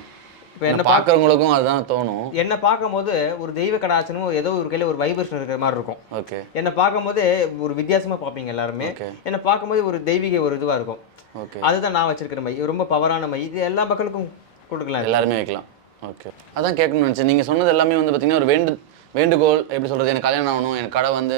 இப்போ என்ன பார்க்குறவங்களுக்கும் அதுதான் தோணும். என்னை பார்க்கும்போது ஒரு தெய்வ கடாச்சனும் ஏதோ ஒரு கையில ஒரு வைப்ரேஷன் இருக்கிற மாதிரி இருக்கும். ஓகே. என்னை பார்க்கும்போது ஒரு வித்தியாசமா பார்ப்பீங்க எல்லாருமே. என்னை பார்க்கும்போது ஒரு தெய்வீக ஒரு இதுவா இருக்கும். ஓகே. அதுதான் நான் வச்சிருக்கிற மை ரொம்ப பவரான மை இது எல்லா மக்களுக்கும் கொடுக்கலாம். எல்லாருமே வைக்கலாம். ஓகே. அதான் கேட்கணும்னு நினச்சேன். நீங்கள் சொன்னது எல்லாமே வந்து பார்த்தீங்கன்னா ஒரு வேண்டு வேண்டுகோள் எப்படி சொல்கிறது எனக்கு கல்யாணம் ஆகணும் எனக்கு கடை வந்து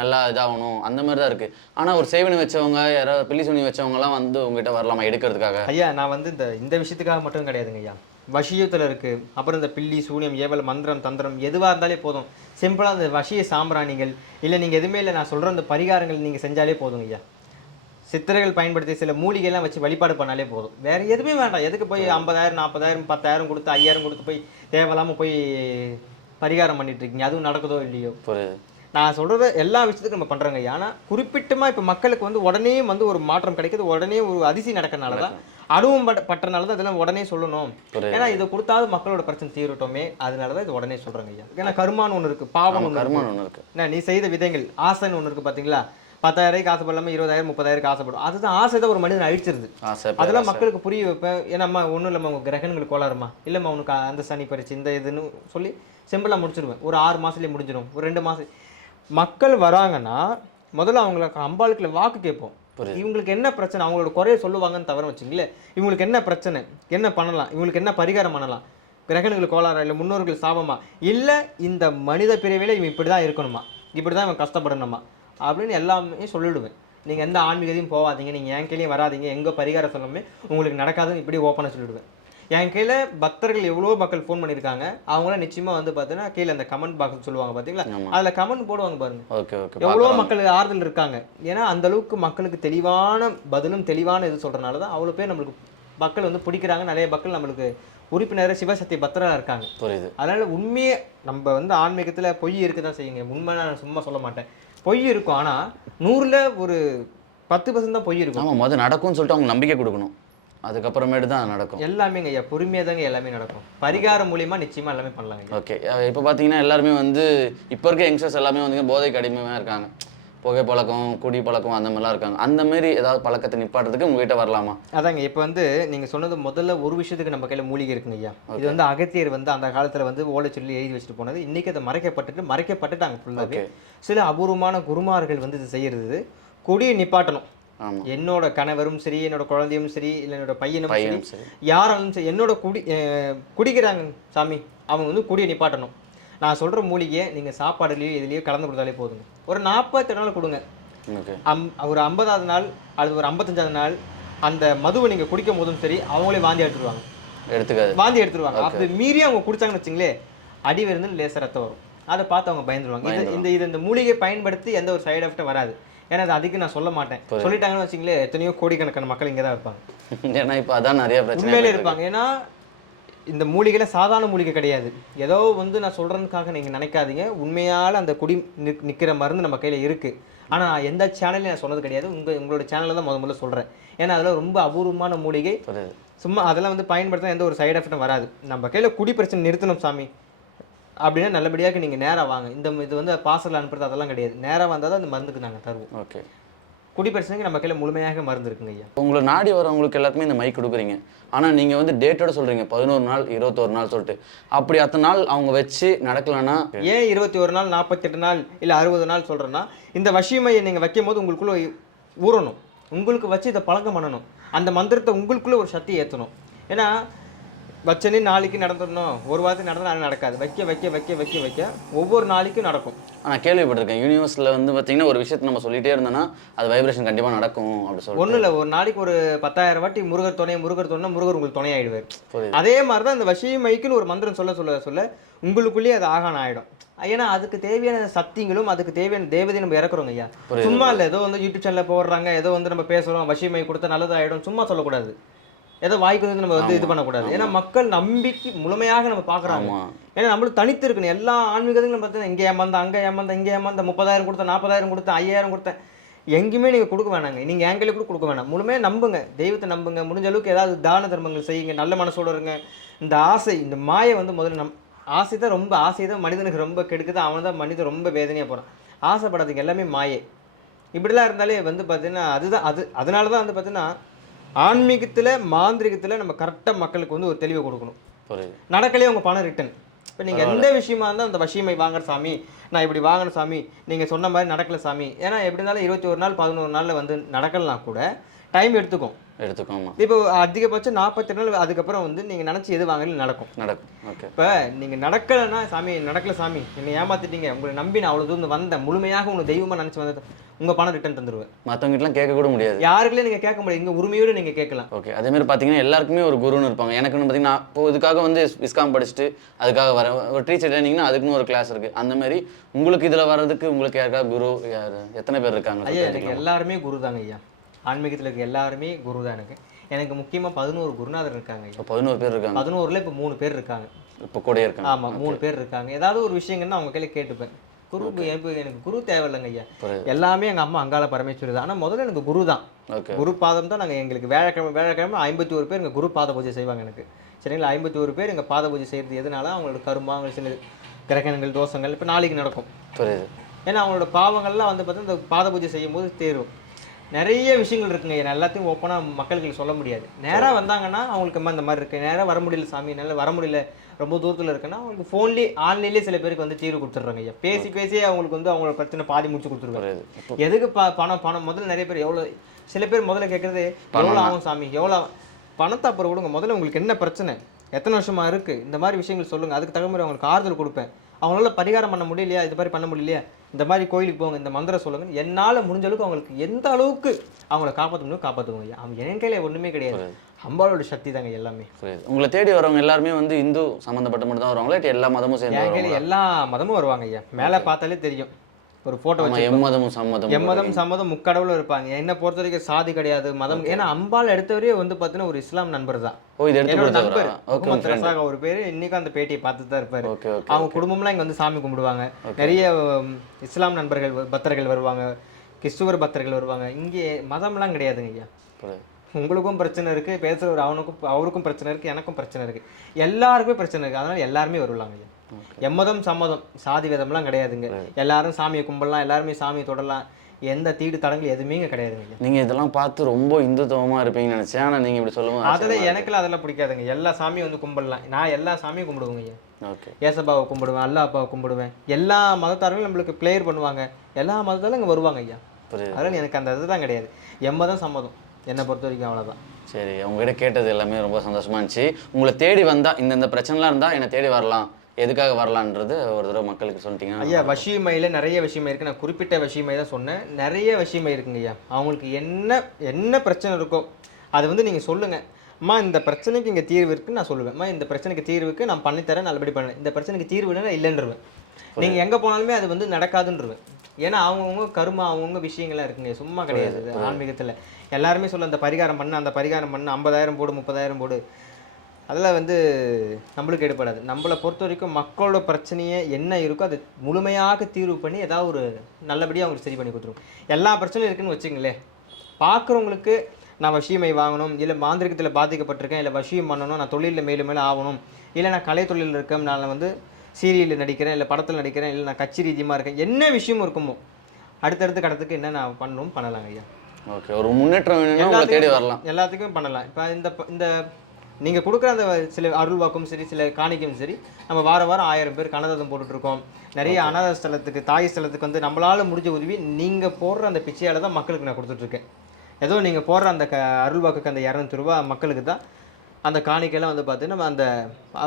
நல்லா இதாகணும் அந்த மாதிரி தான் இருக்குது ஆனால் ஒரு சேவனி வச்சவங்க யாராவது பில்லி சுனி வச்சவங்கலாம் வந்து உங்ககிட்ட வரலாமா எடுக்கிறதுக்காக? ஐயா நான் வந்து இந்த இந்த விஷயத்துக்காக மட்டும் கிடையாதுங்க ஐயா. வசியத்தில் இருக்குது அப்புறம் இந்த பில்லி சூனியம் ஏவல் மந்திரம் தந்திரம் எதுவாக இருந்தாலே போதும். சிம்பிளாக அந்த வசிய சாம்பிராணிகள் இல்லை நீங்கள் எதுவுமே இல்லை நான் சொல்கிற அந்த பரிகாரங்கள் நீங்கள் செஞ்சாலே போதுங்க ஐயா. சித்திரைகள் பயன்படுத்தி சில மூலிகைலாம் வச்சு வழிபாடு பண்ணாலே போதும். வேற எதுவுமே வேண்டாம். எதுக்கு போய் ஐம்பதாயிரம் நாற்பதாயிரம் பத்தாயிரம் கொடுத்து ஐயாயிரம் கொடுத்து போய் தேவையில்லாமல் போய் பரிகாரம் பண்ணிட்டு இருக்கீங்க. அதுவும் நடக்குதோ இல்லையோ? நான் சொல்றது எல்லா விஷயத்துக்கும் நம்ம பண்றோங்க ஆனால் குறிப்பிட்டுமா இப்போ மக்களுக்கு வந்து உடனே வந்து ஒரு மாற்றம் கிடைக்குது. உடனே ஒரு அதிசயம் நடக்கறனால தான் அனுபவம் பட்ட பட்டனால தான் இதெல்லாம் உடனே சொல்லணும். ஏன்னா இதை கொடுத்தாவது மக்களோட பிரச்சனை தீரட்டோமே. அதனால தான் இது உடனே சொல்றேங்க ஐயா. ஏன்னா கருமான்னு ஒன்று இருக்கு பாவம் ஒன்று கர்மம் ஒன்று இருக்கு. என்ன நீ செய்த விதைகள் ஆசைன்னு ஒன்று இருக்கு பாத்தீங்களா? பத்தாயிரம் ஆசைப்படாம இருபதாயிரம் முப்பதாயிரம் ஆசைப்படும். அதுதான் ஆசை தான் ஒரு மனிதன் அழிச்சிருது. அதெல்லாம் மக்களுக்கு புரிய வைப்பேன் ஏன்னாம்மா ஒன்றும் இல்லைம்மா உங்கள் கிரகணங்கள் கோளாறுமா? இல்லைம்மா உனக்கு அந்த சனி பறிச்சு இந்த இதுன்னு சொல்லி சிம்பிளாக முடிச்சிடுவேன் ஒரு ஆறு மாதத்துலேயே முடிஞ்சிடும் ஒரு ரெண்டு மாதம் மக்கள் வராங்கன்னா முதல்ல அவங்களுக்கு அம்பாளுக்குள்ள வாக்கு கேட்போம். இவங்களுக்கு என்ன பிரச்சனை? அவங்களோட குறைய சொல்லுவாங்கன்னு தவிர வச்சுங்களேன். இவங்களுக்கு என்ன பிரச்சனை? என்ன பண்ணலாம்? இவங்களுக்கு என்ன பரிகாரம் பண்ணலாம்? கிரகணங்கள் கோளாறா இல்லை முன்னோர்கள் சாபமா? இல்லை இந்த மனித பிரிவில் இவன் இப்படி தான் இருக்கணுமா? இப்படி தான் இவன் கஷ்டப்படணுமா? அப்படின்னு எல்லாமே சொல்லிவிடுவேன் நீங்கள் எந்த ஆன்மீகத்தையும் போகாதீங்க. நீங்கள் என் கீழேயும் வராதீங்க. எங்கே பரிகாரம் சொல்லணுமே உங்களுக்கு நடக்காதுன்னு இப்படி ஓப்பனாக சொல்லிவிடுவேன் என் கீழே பக்தர்கள் எவ்வளோ மக்கள் ஃபோன் பண்ணியிருக்காங்க. அவங்களாம் நிச்சயமாக வந்து பார்த்தீங்கன்னா கீழே அந்த கமெண்ட் பாக்ஸ் சொல்லுவாங்க பார்த்தீங்களா. அதில் கமெண்ட் போடுவாங்க பாருங்க. Okay okay. எவ்வளோ மக்கள் ஆறுதல் இருக்காங்க. ஏன்னா அந்த அளவுக்கு மக்களுக்கு தெளிவான பதிலும் தெளிவான இது சொல்றதுனால தான் அவ்வளோ பேர் நம்மளுக்கு மக்கள் வந்து பிடிக்கிறாங்க. நிறைய மக்கள் நம்மளுக்கு உறுப்பினர் சிவசக்தி பத்திரா இருக்காங்க. புரியுது. அதனால உண்மையே நம்ம வந்து ஆன்மீகத்துல பொய் இருக்க தான் செய்யுங்க. உண்மை நான் சும்மா சொல்ல மாட்டேன். பொய் இருக்கும். ஆனா நூறுல ஒரு பத்து பர்சன்ட் தான் பொய் இருக்கும். ஆமா முதல் நடக்கும்னு சொல்லிட்டு அவங்க நம்பிக்கை கொடுக்கணும். அதுக்கப்புறமேட்டு தான் நடக்கும். எல்லாமேங்க ஐயா பொறுமையா தாங்க எல்லாமே நடக்கும். பரிகாரம் மூலியமா நிச்சயமா எல்லாமே பண்ணலாங்க. ஓகே. இப்போ பார்த்தீங்கன்னா எல்லாருமே வந்து இப்போ இருக்க யங்ஸ்டர்ஸ் எல்லாமே வந்து போதைக்கு அடிமையாக இருக்காங்க. புகை பழக்கம் குடி பழக்கம் அந்த மாதிரிலாம் இருக்காங்க. அந்த மாதிரி ஏதாவது பழக்கத்தை நிப்பாட்டுறதுக்கு உங்ககிட்ட வரலாமா? அதாங்க இப்போ வந்து நீங்க சொன்னது முதல்ல ஒரு விஷயத்துக்கு நம்ம கையில மூலிகை இருக்குங்க ஐயா. இது வந்து அகத்தியர் வந்து அந்த காலத்துல வந்து ஓலை சொல்லி எழுதி வச்சுட்டு போனது. இன்னைக்கு அதை மறைக்கப்பட்டுட்டு மறைக்கப்பட்டுட்டாங்க ஃபுல்லாவே ஓகே. சில அபூர்வமான குருமார்கள் வந்து இது செய்யறது. கொடியை நிப்பாட்டணும். என்னோட கணவரும் சரி என்னோட குழந்தையும் சரி இல்லை என்னோட பையனும் சரி யாராலும் சரி என்னோட குடி குடிக்கிறாங்க சாமி. அவங்க வந்து குடியை நிப்பாட்டணும். நான் சொல்ற மூலிகையை நீங்க சாப்பாடுலயோ இதுலயோ கலந்து கொடுத்தாலே போதுங்க. ஒரு நாற்பத்தி நாள் கொடுங்க. அம் ஒரு ஐம்பதாவது நாள் அல்லது ஒரு ஐம்பத்தஞ்சாவது நாள் அந்த மதுவை நீங்க குடிக்கும் போதும் சரி அவங்களே வாந்தி எடுத்துருவாங்க. எடுத்துக்காது. வாந்தி எடுத்துருவாங்க. அப்படி மீறி அவங்க குடிச்சாங்கன்னு வச்சுங்களே அடி விருந்து லேச ரத்தம் வரும். அதை பார்த்து அவங்க பயந்துருவாங்க. இந்த இந்த மூலிகை பயன்படுத்தி எந்த ஒரு சைடு எஃபெக்டும் வராது. ஏன்னா அது அதுக்கு நான் சொல்ல மாட்டேன். சொல்லிட்டாங்கன்னு வச்சுங்களேன் எத்தனையோ கோடிக்கணக்கான மக்கள் இங்கே தான் இருப்பாங்க. ஏன்னா இப்போ அதான் நிறைய பிரச்சனை உண்மையிலே இருப்பாங்க. ஏன்னா இந்த மூலிகையில சாதாரண மூலிகை கிடையாது. ஏதோ வந்து நான் சொல்றதுக்காக நீங்க நினைக்காதீங்க. உண்மையால அந்த குடி நிக்- நிக்கிற மருந்து நம்ம கையில இருக்கு. ஆனா நான் எந்த சேனல்லையும் நான் சொன்னது கிடையாது. உங்க உங்களோட சேனல்ல தான் முத முதல்ல சொல்றேன். ஏன்னா அதெல்லாம் ரொம்ப அபூர்வமான மூலிகை. சும்மா அதெல்லாம் வந்து பயன்படுத்தினா எந்த ஒரு சைடு எஃபெக்டும் வராது. நம்ம கையில குடி பிரச்சனை நிறுத்தணும் சாமி. அப்படின்னா நல்லபடியாக நீங்க நேரா வாங்க. இந்த இது வந்து பார்சல் அனுப்புறது அதெல்லாம் கிடையாது. நேரா வந்தால் தான் அந்த மருந்துக்கு நாங்க தருவோம். ஓகே. குடி பிரச்சனைக்கு நம்ம கையில முழுமையாக மருந்து இருக்குங்க ஐயா. உங்களை நாடி வரவங்களுக்கு எல்லாருக்குமே இந்த மைக் கொடுக்குறீங்க. ஆனால் நீங்கள் வந்து டேட்டோட சொல்கிறீங்க பதினோரு நாள் இருபத்தோரு நாள் சொல்லிட்டு. அப்படி அத்தனை நாள் அவங்க வச்சு நடக்கலைன்னா? ஏன் இருபத்தி ஒரு நாள் நாற்பத்தெட்டு நாள் இல்லை அறுபது நாள் சொல்கிறேன்னா இந்த வசியமையை நீங்கள் வைக்கும் போது உங்களுக்குள்ள ஊறணும். உங்களுக்கு வச்சு இதை பழக்கம் பண்ணணும். அந்த மந்திரத்தை உங்களுக்குள்ள ஒரு சக்தி ஏற்றணும். ஏன்னா வச்சனே நாளைக்கு நடந்துடணும். ஒரு வாரத்துக்கு நடந்தால் அது நடக்காது. வைக்க வைக்க வைக்க வைக்க வைக்க ஒவ்வொரு நாளைக்கும் நடக்கும். நான் கேள்விப்பட்டிருக்கேன். யூனிவர்ஸில் வந்து பார்த்தீங்கன்னா ஒரு விஷயத்தை நம்ம சொல்லிட்டே இருந்தோம்னா அது வைப்ரேஷன் கண்டிப்பாக நடக்கும் அப்படி சொல்லிட்டு. ஒன்றும் இல்லை ஒரு நாளைக்கு ஒரு பத்தாயிரம் வாட்டி முருகர் துணை முருகர் துணை முருகர் உங்களுக்கு துணையாயிடுவார். அதே மாதிரி தான் இந்த வசியமைக்குன்னு ஒரு மந்திரம் சொல்ல சொல்ல சொல்ல உங்களுக்குள்ளேயே அது ஆகான ஆயிடும். ஏன்னா அதுக்கு தேவையான சக்திகளும் அதுக்கு தேவையான தேவதையும் நம்ம இறக்குறோங்க ஐயா. சும்மா இல்லை ஏதோ வந்து யூடியூப் சேனலில் போடுறாங்க ஏதோ வந்து நம்ம பேசுகிறோம் வசியமை கொடுத்தா நல்லதாயிடும் சும்மா சொல்லக்கூடாது. ஏதோ வாய்க்கு வந்து நம்ம வந்து இது பண்ணக்கூடாது. ஏன்னா மக்கள் நம்பிக்கை முழுமையாக நம்ம பார்க்குறாங்க. ஏன்னா நம்மளும் தனித்து இருக்கணும். எல்லா ஆன்மீகத்தையும் பார்த்தீங்கன்னா இங்கே ஏமாந்தா அங்கே ஏமாந்தா இங்கே ஏமாந்தா முப்பதாயிரம் கொடுத்தேன் நாற்பதாயிரம் கொடுத்தேன் ஐயாயிரம் கொடுத்தேன். எங்கேயுமே நீங்கள் கொடுக்க வேணாங்க. நீங்கள் எங்களை கூட கொடுக்க வேணாம். முழுமையாக நம்புங்க. தெய்வத்தை நம்புங்க. முடிஞ்ச அளவுக்கு ஏதாவது தான தர்மங்கள் செய்யுங்க. நல்ல மனசோட இருங்க. இந்த ஆசை இந்த மாயை வந்து முதல்ல நம் ஆசை தான் ரொம்ப ஆசை தான் மனிதனுக்கு ரொம்ப கெடுக்குது. அவன் தான் மனிதன் ரொம்ப வேதனையாக போகிறான் ஆசைப்படாதீங்க. எல்லாமே மாயை. இப்படிலாம் இருந்தாலே வந்து பார்த்தீங்கன்னா அதுதான் அது அதனால தான் வந்து பார்த்தீங்கன்னா ஆன்மீகத்தில் மாந்திரிகத்தில் நம்ம கரெக்டாக மக்களுக்கு வந்து ஒரு தெளிவை கொடுக்கணும். நடக்கலையே உங்க பணம் ரிட்டன் இப்போ நீங்கள் எந்த விஷயமா இருந்தால் அந்த வசியமை வாங்குற சாமி நான் இப்படி வாங்கின சாமி நீங்கள் சொன்ன மாதிரி நடக்கல சாமி. ஏன்னா எப்படி இருந்தாலும் இருபத்தி ஒரு நாள் பதினோரு நாளில் வந்து நடக்கலாம் கூட டைம் எடுத்துக்கும். எடுத்துக்கோமா. இப்போ அதிகபட்சம் நாற்பத்தி நாள் அதுக்கப்புறம் வந்து நீங்கள் நினச்சி எது வாங்கலும் நடக்கும். நடக்கும். ஓகே. இப்போ நீங்கள் நடக்கலைன்னா சாமி நடக்கல சாமி என்னை ஏமாத்திட்டீங்க. உங்களை நம்பி நான் அவ்வளோ தூரம் வந்தேன். முழுமையாக உங்களை தெய்வமாக நினச்சி வந்தது உங்கள் பணம் ரிட்டர்ன் தந்துடுவேன் மற்றவங்ககிட்டலாம் கேட்க கூட முடியாது. யாருக்குள்ளே நீங்கள் கேட்க முடியாது. இங்கே உரிமையோடு நீங்கள் கேட்கலாம். ஓகே. அதே மாதிரி பார்த்தீங்கன்னா எல்லாருக்குமே ஒரு குருன்னு இருப்பாங்க. எனக்குன்னு பார்த்தீங்கன்னா இப்போ இதுக்காக வந்து விஸ்காம் படிச்சுட்டு அதுக்காக வர ஒரு டீச்சர் ட்ரைனிங்னா அதுக்குன்னு ஒரு கிளாஸ் இருக்குது அந்த மாதிரி உங்களுக்கு இதில் வர்றதுக்கு உங்களுக்கு யாருக்கா குரு யார்? எத்தனை பேர் இருக்காங்க? ஐயா எனக்கு எல்லாருமே குரு தாங்க ஐயா. ஆன்மீகத்தில் இருக்க எல்லாருமே குரு தான் எனக்கு. எனக்கு முக்கியமாக பதினோரு குருநாதர் இருக்காங்க பதினோரு பேர் இருக்காங்க. பதினோருல இப்போ மூணு பேர் இருக்காங்க. இப்போ கூட இருக்காங்க. ஆமாம் மூணு பேர் இருக்காங்க. ஏதாவது ஒரு விஷயங்கள்னா அவங்க கையில் கேட்டுப்பேன். குரு எனக்கு எனக்கு குரு தேவையில்லைங்க ஐயா. எல்லாமே எங்கள் அம்மா அங்காள பரமேஸ்வரி தான். ஆனால் முதல்ல எனக்கு குரு தான். குரு பாதம் தான் நாங்கள் எங்களுக்கு வியாழக்கிழமை வியாழக்கிழமை ஐம்பத்தி ஒரு பேர் எங்கள் குரு பாத பூஜை செய்வாங்க எனக்கு. சரிங்களா? ஐம்பத்தி ஒரு பேர் எங்கள் பாத பூஜை செய்கிறது எதனால? அவங்களோட கருமா அவங்க சில கிரகணங்கள் தோஷங்கள் இப்போ நாளைக்கு நடக்கும். ஏன்னா அவங்களோட பாவங்கள்லாம் வந்து பார்த்தா இந்த பாத பூஜை செய்யும் போது தேரும். நிறைய விஷயங்கள் இருக்குங்க. எல்லாத்தையும் ஓப்பனாக மக்களுக்கு சொல்ல முடியாது. நேராக வந்தாங்கன்னா அவங்களுக்கு அம்மா இந்த மாதிரி இருக்குது நேராக வர முடியல சாமி என்னால் வர முடியல ரொம்ப தூரத்தில் இருக்குன்னா அவங்களுக்கு ஃபோன்லேயே ஆன்லைன்லேயே சில பேருக்கு வந்து தீர்வு கொடுத்துட்றாங்க ஐயா. பேசி பேசியே அவங்களுக்கு வந்து அவங்களோட பிரச்சனை பாதி முடிச்சு கொடுத்துருவாங்க எதுக்கு ப பணம் பணம்? முதல்ல நிறைய பேர் எவ்வளோ சில பேர் முதல்ல கேட்குறது எவ்வளோ ஆகும் சாமி? எவ்வளோ பணத்தை அப்புறம் கொடுங்க. முதல்ல உங்களுக்கு என்ன பிரச்சனை? எத்தனை வருஷமா இருக்கு? இந்த மாதிரி விஷயங்கள் சொல்லுங்க. அதுக்கு தகுந்த மாதிரி அவங்களுக்கு ஆறுதல் கொடுப்பேன். அவங்களால பரிகாரம் பண்ண முடியலையா? இது மாதிரி பண்ண முடியலையா? இந்த மாதிரி கோயிலுக்கு போங்க இந்த மந்திரம் சொல்லுங்க. என்னால் முடிஞ்ச அளவுக்கு அவங்களுக்கு எந்த அளவுக்கு அவங்கள காப்பாற்ற முடியும் ஐயா அவங்க என் கையில் ஒன்றுமே கிடையாது. அம்பாளோட சக்தி தாங்க எல்லாமே. உங்களை தேடி வரவங்க எல்லாருமே வந்து இந்து சம்மந்தப்பட்ட மட்டும் தான் வருவாங்களா எல்லா மதமும் சேர்ந்து என் வருவாங்க கையில் எல்லா மதமும் வருவாங்க ஐயா. மேலே பார்த்தாலே தெரியும். ஒரு ஃபோட்டோ ஆமாம் எம்மதமும் சம்மதம் எம்மதம் சம்மதம் முக்கடவுளும் இருப்பாங்க. என்னை பொறுத்த வரைக்கும் சாதி கிடையாது. மதம் ஏன்னா அம்பாள் எடுத்தவரே வந்து பார்த்தீங்கன்னா ஒரு இஸ்லாம் நண்பர் தான். ஓ இது எடுத்து நண்பர் முகமது ரசாக் அவர் பேரு. இன்னைக்கும் அந்த பேட்டியை பார்த்துட்டு தான் இருப்பாரு அவங்க குடும்பம்லாம் இங்க வந்து சாமி கும்பிடுவாங்க. நிறைய இஸ்லாம் நண்பர்கள் பக்தர்கள் வருவாங்க. கிறிஸ்துவர் பக்தர்கள் வருவாங்க. இங்கே மதம்லாம் கிடையாதுங்க ஐயா. உங்களுக்கும் பிரச்சனை இருக்கு. பேசுறவர் அவனுக்கும் அவருக்கும் பிரச்சனை இருக்கு எனக்கும் பிரச்சனை இருக்கு. எல்லாருக்குமே பிரச்சனை இருக்கு. அதனால எல்லாருமே வருவாங்க ஐயா. எம்மதம் சம்மதம் சாதி வேதம்லாம் கிடையாதுங்க. எல்லாரும் சாமியை கும்பிடலாம் எல்லாருமே சாமியை தொடரலாம் எந்த தீடு தடங்கள் எதுவுமே இங்க கிடையாதுங்க. நீங்கள் இதெல்லாம் பார்த்து ரொம்ப இந்துத்துவமா இருப்பீங்கன்னு நினச்சேன். ஆனால் நீங்கள் இப்படி சொல்லுவோம் அதில் எனக்குலாம் அதெல்லாம் பிடிக்காதுங்க. எல்லா சாமியும் வந்து கும்பிடலாம். நான் எல்லா சாமியும் கும்பிடுவேங்க ஐயா. ஓகே. ஏசப்பாவை கும்பிடுவேன் அல்லா அப்பாவை கும்பிடுவேன். எல்லா மதத்தார்களும் நம்மளுக்கு ப்ளேயர் பண்ணுவாங்க. எல்லா மதத்தாலும் இங்கே வருவாங்க ஐயா. அதனால் எனக்கு அந்த இதுதான் கிடையாது. எம்மதம் சம்மதம். என்னை பொறுத்த வரைக்கும் அவ்வளோதான் சரி உங்ககிட்ட கேட்டது எல்லாமே ரொம்ப சந்தோஷமா இருந்துச்சு. உங்களை தேடி வந்தா இந்த இந்த பிரச்சனைலாம் இருந்தால் என்னை தேடி வரலாம். எதுக்காக வரலான்றது ஒரு தடவை மக்களுக்கு சொல்லிட்டீங்கன்னா ஐயா வஷிமையில் நிறைய விஷயமை இருக்குது நான் குறிப்பிட்ட வஷிமை தான் சொன்னேன். நிறைய வஷிமை இருக்குங்க ஐயா. அவங்களுக்கு என்ன என்ன பிரச்சனை இருக்கோ அது வந்து நீங்கள் சொல்லுங்கள் அம்மா இந்த பிரச்சனைக்கு இங்கே தீர்வு இருக்குன்னு நான் சொல்லுவேன். அம்மா இந்த பிரச்சனைக்கு தீர்வுக்கு நான் பண்ணித்தரேன் நல்லபடி பண்ணேன் இந்த பிரச்சனைக்கு தீர்வு இல்லைன்னா இல்லைன்றவேன். நீங்கள் எங்கே போனாலுமே அது வந்து நடக்காதுன்றவேன். ஏன்னா அவங்கவுங்க கருமா அவங்கவுங்க விஷயங்கள்லாம் இருக்குங்க சும்மா கிடையாது. ஆன்மீகத்தில். எல்லாருமே சொல்ல அந்த பரிகாரம் பண்ண அந்த பரிகாரம் பண்ண ஐம்பதாயிரம் போடு முப்பதாயிரம் போடு. அதெல்லாம் வந்து நம்மளுக்கு எடுப்படாது நம்மளை பொறுத்த வரைக்கும் மக்களோட பிரச்சனையே என்ன இருக்கோ அது முழுமையாக தீர்வு பண்ணி ஏதாவது ஒரு நல்லபடியாக அவங்களுக்கு சரி பண்ணி கொடுத்துருவோம் எல்லா பிரச்சனையும் இருக்குன்னு வச்சுங்களேன் பார்க்குறவங்களுக்கு நான் வசியமை வாங்கணும் இல்லை மாந்திரிகத்தில் பாதிக்கப்பட்டிருக்கேன் இல்லை வசியம் பண்ணணும் நான் தொழிலில் மேலும் மேலும் ஆகணும் இல்லை நான் கலை தொழிலில் இருக்கேன் நான் வந்து சீரியலில் நடிக்கிறேன் இல்லை படத்தில் நடிக்கிறேன் இல்லை நான் கட்சி ரீதியமாக இருக்கேன் என்ன விஷயம் இருக்குமோ அடுத்தடுத்த கடத்துக்கு என்ன நான் பண்ணணும் பண்ணலாங்க ஐயா. ஓகே ஒரு முன்னேற்றம் தேடி வரலாம். எல்லாத்துக்கும் பண்ணலாம். இப்போ இந்த இந்த நீங்கள் கொடுக்குற அந்த சில அருள்வாக்கும் சரி சில காணிக்கும் சரி நம்ம வாரம் வாரம் ஆயிரம் பேர் கனதம் போட்டுட்ருக்கோம். நிறைய அனாத ஸ்தலத்துக்கு தாய் ஸ்தலத்துக்கு வந்து நம்மளால முடிஞ்ச உதவி நீங்கள் போடுற அந்த பிச்சையால தான் மக்களுக்கு நான் கொடுத்துட்ருக்கேன். ஏதோ நீங்கள் போடுற அந்த க அருள்வாக்குக்கு அந்த இரநூத்தி ரூபா மக்களுக்கு தான் அந்த காணிக்கையெல்லாம் வந்து பார்த்து நம்ம அந்த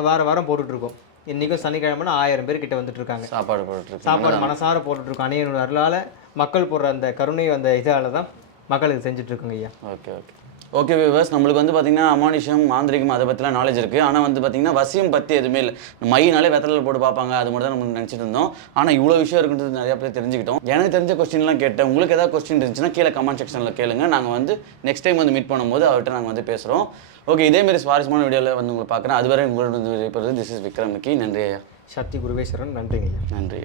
வாரம் வாரம் போட்டுட்ருக்கோம். இன்றைக்கும் சனிக்கிழமைனா ஆயிரம் பேர் கிட்ட வந்துட்டு இருக்காங்க சாப்பாடு போட்டுருக்கு சாப்பாடு மனசார போட்டுட்ருக்கோம். அணியனோட அருளால் மக்கள் போடுற அந்த கருணை அந்த இதால தான் மக்களுக்கு செஞ்சுட்ருக்கோங்க ஐயா. Okay okay. ஓகே விவர்ஸ் நம்மளுக்கு வந்து பார்த்தீங்கன்னா அமானுஷம் மாந்திரிகம் அதை பற்றிலாம் நாலேஜ் இருக்குது ஆனால் வந்து பார்த்தீங்கன்னா வசியம் பற்றி எதுவுமே இல்லை. மையினாலே வெத்தலை போட்டு பார்ப்பாங்க அது மட்டும் தான் நம்ம நினச்சிட்டு இருந்தோம். ஆனால் இவ்வளோ விஷயம் இருக்குன்றது நிறையா பேர் தெரிஞ்சுக்கிட்டோம். எனக்கு தெரிஞ்ச கொஸ்டின்லாம் கேட்டேன். உங்களுக்கு ஏதாவது கொஸ்டின் இருந்துச்சுன்னா கீழே கமெண்ட் செக்ஷனில் கேளுங்க. நாங்கள் வந்து நெக்ஸ்ட் டைம் வந்து மீட் பண்ணும்போது அவர்கிட்ட நாங்கள் வந்து பேசுகிறோம் ஓகே இதேமாரி சுவாரஸ்யமான வீடியோவில் வந்து உங்களை பார்க்குறேன். அதுவரை உங்களோட திஸ் இஸ் விக்ரம் நிக்கி நன்றி ஐயா. சக்தி குருவேஸ்வரன் நன்றிங்க ஐயா. நன்றி